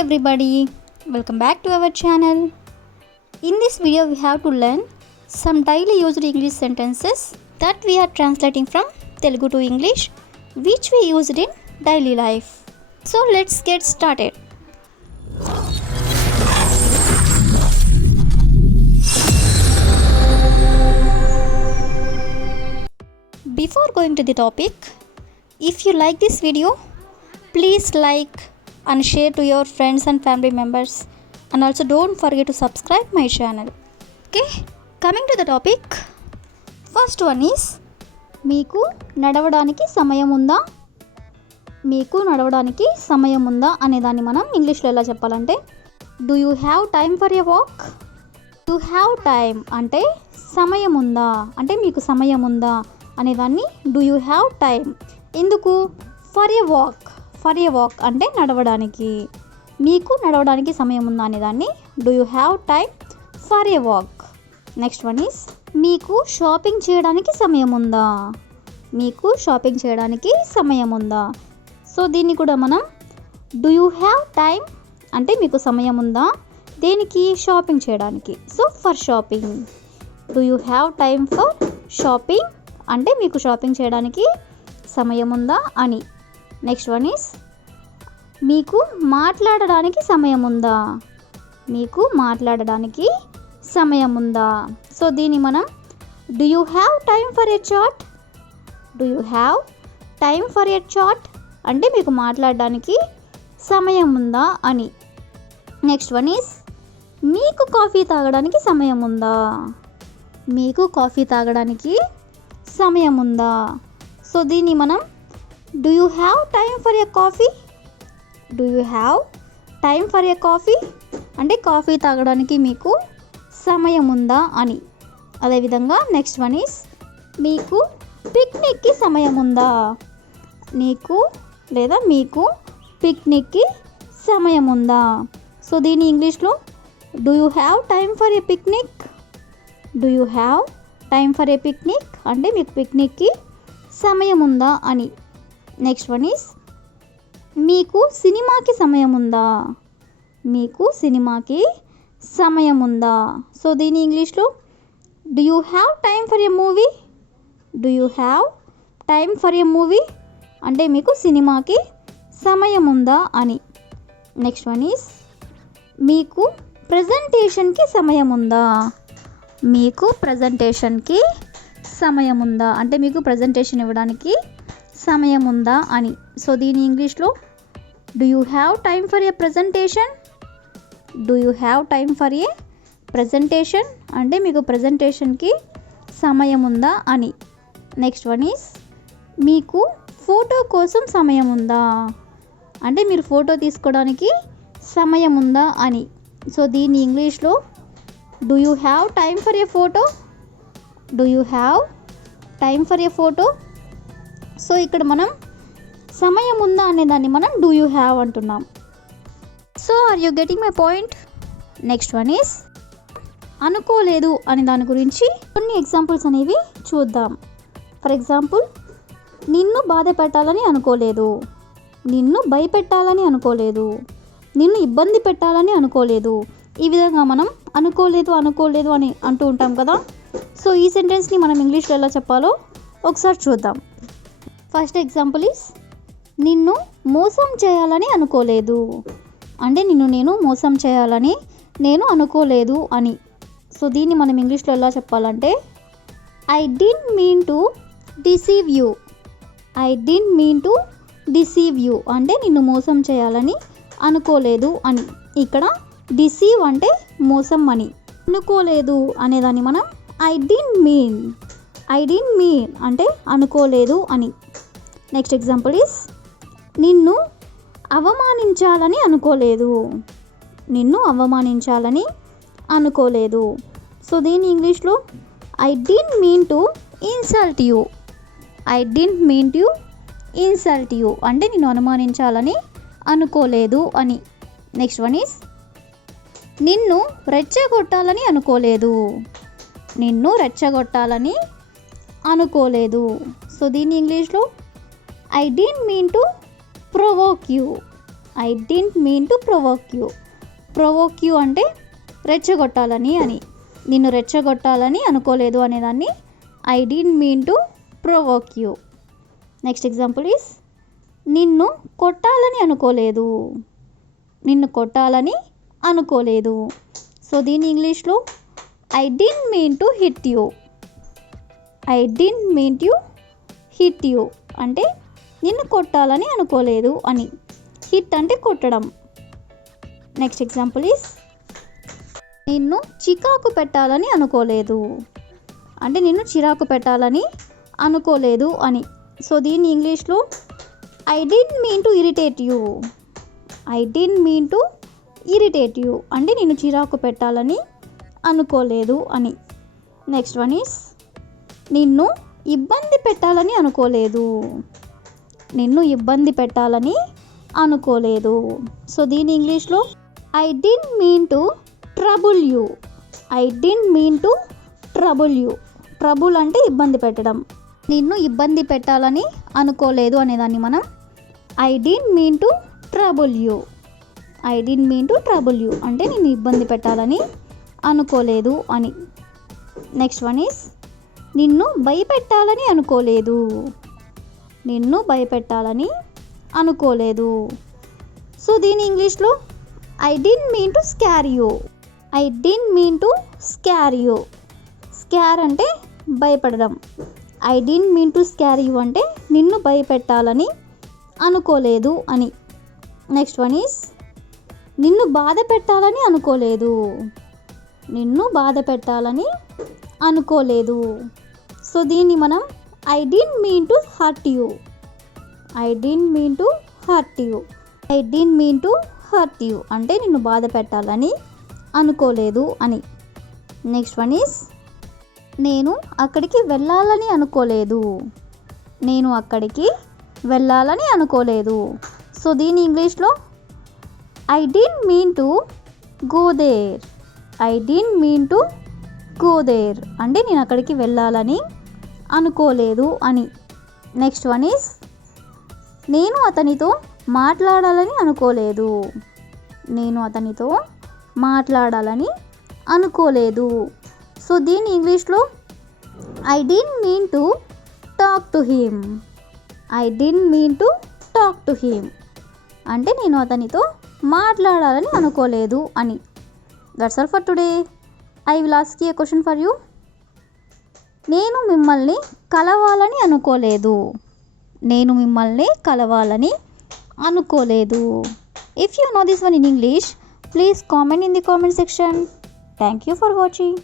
everybody, welcome back to our channel. In this video we have to learn some daily used English sentences that we are translating from Telugu to English which we used in daily life. So let's get started. Before going to the topic, if you like this video, please like and share to your friends and family members, and also don't forget to subscribe my channel. Okay, coming to the topic, first one is మీకు నడవడానికి సమయం ఉందా? మీకు నడవడానికి సమయం ఉందా అనే దాన్ని మనం ఇంగ్లీష్లో ఎలా చెప్పాలంటే do you have time for a walk. To have time అంటే సమయం ఉందా, అంటే మీకు సమయం ఉందా అనేదాన్ని డూ యూ హ్యావ్ టైమ్. ఎందుకు? For a walk. For a walk అంటే నడవడానికి. మీకు నడవడానికి సమయం ఉందా అనేదాన్ని do you have time for a walk. Next one is మీకు షాపింగ్ చేయడానికి సమయం ఉందా. మీకు షాపింగ్ చేయడానికి సమయం ఉందా. సో దీన్ని కూడా మనం డూ యూ హ్యావ్ టైమ్ అంటే మీకు సమయం ఉందా దేనికి? షాపింగ్ చేయడానికి. So for shopping. Do you have time for shopping అంటే మీకు షాపింగ్ చేయడానికి సమయం ఉందా అని. నెక్స్ట్ వన్ ఈస్ మీకు మాట్లాడడానికి సమయం ఉందా. మీకు మాట్లాడడానికి సమయం ఉందా. సో దీన్ని మనం do you have time for a chat. Do you have time for a chat అంటే మీకు మాట్లాడడానికి సమయం ఉందా అని. నెక్స్ట్ వన్ ఈస్ మీకు కాఫీ తాగడానికి సమయం ఉందా. మీకు కాఫీ తాగడానికి సమయం ఉందా. సో దీన్ని మనం do you have time for a coffee. Do you have time for a coffee అంటే కాఫీ తాగడానికి మీకు సమయం ఉందా అని. అదేవిధంగా నెక్స్ట్ వన్ ఈస్ మీకు పిక్నిక్కి సమయం ఉందా. నీకు లేదా మీకు పిక్నిక్కి సమయం ఉందా. సో దీని ఇంగ్లీష్లో do you have time for a picnic. Do you have time for a picnic అంటే మీకు పిక్నిక్కి సమయం ఉందా అని. నెక్స్ట్ వన్ ఈస్ మీకు సినిమాకి సమయం ఉందా. మీకు సినిమాకి సమయం ఉందా. సో దీని ఇంగ్లీష్లో do you have time for a movie. Do you have time for a movie అంటే మీకు సినిమాకి సమయం ఉందా అని. నెక్స్ట్ వన్ ఈస్ మీకు ప్రజెంటేషన్కి సమయం ఉందా. మీకు ప్రజెంటేషన్కి సమయం ఉందా అంటే మీకు ప్రజెంటేషన్ ఇవ్వడానికి సమయం ఉందా అని. సో దీని ఇంగ్లీష్లో do you have time for a presentation. Do you have time for a presentation అంటే మీకు ప్రజెంటేషన్కి సమయం ఉందా అని. నెక్స్ట్ వన్ ఈస్ మీకు ఫోటో కోసం సమయం ఉందా అంటే మీరు ఫోటో తీసుకోవడానికి సమయం ఉందా అని. సో దీని ఇంగ్లీష్లో do you have time for a photo. Do you have time for a photo. So ఇక్కడ మనం సమయం ఉందా అనేదాన్ని మనం డూ యూ హ్యావ్ అంటున్నాం. So are you getting my point? Next one is అనుకోలేదు అనే దాని గురించి కొన్ని ఎగ్జాంపుల్స్ అనేవి చూద్దాం. ఫర్ ఎగ్జాంపుల్, నిన్ను బాధ పెట్టాలని అనుకోలేదు. నిన్ను భయపెట్టాలని అనుకోలేదు. నిన్ను ఇబ్బంది పెట్టాలని అనుకోలేదు. ఈ విధంగా మనం అనుకోలేదు అనుకోలేదు అని అంటూ ఉంటాం కదా. సో ఈ సెంటెన్స్ని మనం ఇంగ్లీష్లో ఎలా చెప్పాలో ఒకసారి చూద్దాం. ఫస్ట్ ఎగ్జాంపుల్ ఈస్ నిన్ను మోసం చేయాలని అనుకోలేదు అంటే నేను మోసం చేయాలని నేను అనుకోలేదు అని. సో దీన్ని మనం ఇంగ్లీష్లో ఎలా చెప్పాలంటే I didn't mean to deceive you. I didn't mean to deceive you అంటే నిన్ను మోసం చేయాలని అనుకోలేదు అని. ఇక్కడ డిసీవ్ అంటే మోసం అని. అనుకోలేదు అనేదాన్ని మనం I didn't mean. I didn't mean అంటే అనుకోలేదు అని. నెక్స్ట్ ఎగ్జాంపుల్ ఈస్ నిన్ను అవమానించాలని అనుకోలేదు. నిన్ను అవమానించాలని అనుకోలేదు. సో దీని ఇంగ్లీష్లో I didn't mean to insult you. I didn't mean to insult you అంటే నిన్ను అనుమానించాలని అనుకోలేదు అని. నెక్స్ట్ వన్ ఈస్ నిన్ను రెచ్చగొట్టాలని అనుకోలేదు. నిన్ను రెచ్చగొట్టాలని అనుకోలేదు. సో దీని ఇంగ్లీష్లో I didn't mean to provoke you. I didn't mean to provoke you. Provoke you అంటే రెచ్చగొట్టాలని అని. నిన్ను రెచ్చగొట్టాలని అనుకోలేదు అనేదాన్ని I didn't mean to provoke you. Next example is నిన్ను కొట్టాలని అనుకోలేదు. నిన్ను కొట్టాలని అనుకోలేదు. సో దీని ఇంగ్లీష్లో I didn't mean to hit you. I didn't mean to hit you అంటే నిన్ను కొట్టాలని అనుకోలేదు అని. హిట్ అంటే కొట్టడం. నెక్స్ట్ ఎగ్జాంపుల్ ఈస్ నిన్ను చికాకు పెట్టాలని అనుకోలేదు. అంటే నిన్ను చిరాకు పెట్టాలని అనుకోలేదు అని. సో దీన్ని ఇంగ్లీష్లో I didn't mean to irritate you. I didn't mean to irritate you అంటే నిన్ను చిరాకు పెట్టాలని అనుకోలేదు అని. నెక్స్ట్ వన్ ఈస్ నిన్ను ఇబ్బంది పెట్టాలని అనుకోలేదు. నిన్ను ఇబ్బంది పెట్టాలని అనుకోలేదు. సో దీని ఇంగ్లీష్లో I didn't mean to trouble you. I didn't mean to trouble you. Trouble అంటే ఇబ్బంది పెట్టడం. నిన్ను ఇబ్బంది పెట్టాలని అనుకోలేదు అనేదాన్ని మనం I didn't mean to trouble you. I didn't mean to trouble you అంటే నిన్ను ఇబ్బంది పెట్టాలని అనుకోలేదు అని. నెక్స్ట్ వన్ ఈస్ నిన్ను భయపెట్టాలని అనుకోలేదు. నిన్ను భయపెట్టాలని అనుకోలేదు. సో దీని ఇంగ్లీష్లో I didn't mean to scare you. I didn't mean to scare you. Scare అంటే భయపడడం. I didn't mean to scare you అంటే నిన్ను భయపెట్టాలని అనుకోలేదు అని. నెక్స్ట్ వన్ ఈస్ నిన్ను బాధ పెట్టాలని అనుకోలేదు. నిన్ను బాధ పెట్టాలని అనుకోలేదు. సో దీన్ని మనం I didn't mean to hurt you. I didn't mean to hurt you. I didn't mean to hurt you అంటే నిన్ను బాధ పెట్టాలని అనుకోలేదు అని. నెక్స్ట్ వన్ ఈస్ నేను అక్కడికి వెళ్ళాలని అనుకోలేదు. నేను అక్కడికి వెళ్ళాలని అనుకోలేదు. సో దీని ఇంగ్లీష్లో I didn't mean to go there. I didn't mean to go there అంటే నేను అక్కడికి వెళ్ళాలని అనుకోలేదు అని. నెక్స్ట్ వన్ ఈస్ నేను అతనితో మాట్లాడాలని అనుకోలేదు. నేను అతనితో మాట్లాడాలని అనుకోలేదు. సో దీని ఇంగ్లీష్లో I didn't mean to talk to him. I didn't mean to talk to him అంటే నేను అతనితో మాట్లాడాలని అనుకోలేదు అని. That's all for today. I will ask you a question for you. నేను మిమ్మల్ని కలవాలని అనుకోలేదు. నేను మిమ్మల్ని కలవాలని అనుకోలేదు. If you know this one in English, please comment in the comment section. Thank you for watching.